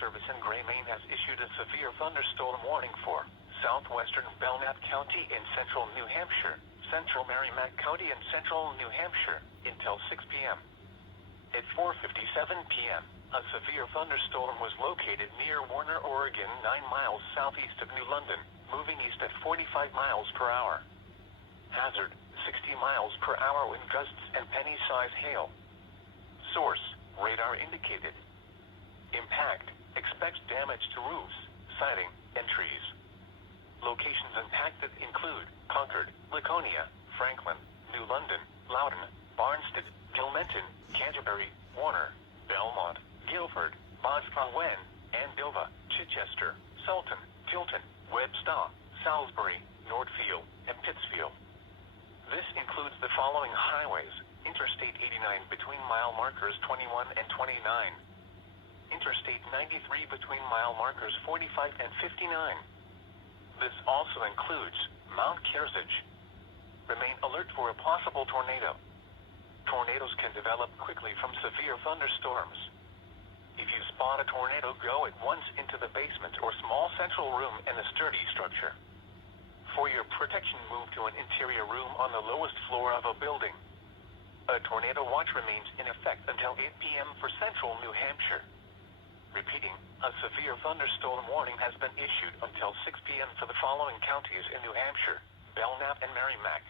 Service in Gray, Maine has issued a severe thunderstorm warning for southwestern Belknap County in central New Hampshire, central Merrimack County and central New Hampshire, until 6 p.m. At 4:57 p.m., a severe thunderstorm was located near Warner, Oregon, 9 miles southeast of New London, moving east at 45 miles per hour. Hazard, 60 miles per hour wind gusts and penny-sized hail. Source, radar indicated. Impact, expects damage to roofs, siding, and trees. Locations impacted include Concord, Laconia, Franklin, New London, Loudon, Barnstead, Gilmenton, Canterbury, Warner, Belmont, Guilford, Boscawen, Andover, Chichester, Sultan, Tilton, Webster, Salisbury, Northfield, and Pittsfield. This includes the following highways: Interstate 89 between mile markers 21 and 29. Interstate 93 between mile markers 45 and 59. This also includes Mount Kearsarge. Remain alert for a possible tornado. Tornadoes can develop quickly from severe thunderstorms. If you spot a tornado, go at once into the basement or small central room in a sturdy structure. For your protection, move to an interior room on the lowest floor of a building. A tornado watch remains in effect until 8 p.m. for central New Hampshire. Repeating, a severe thunderstorm warning has been issued until 6 p.m. for the following counties in New Hampshire: Belknap and Merrimack.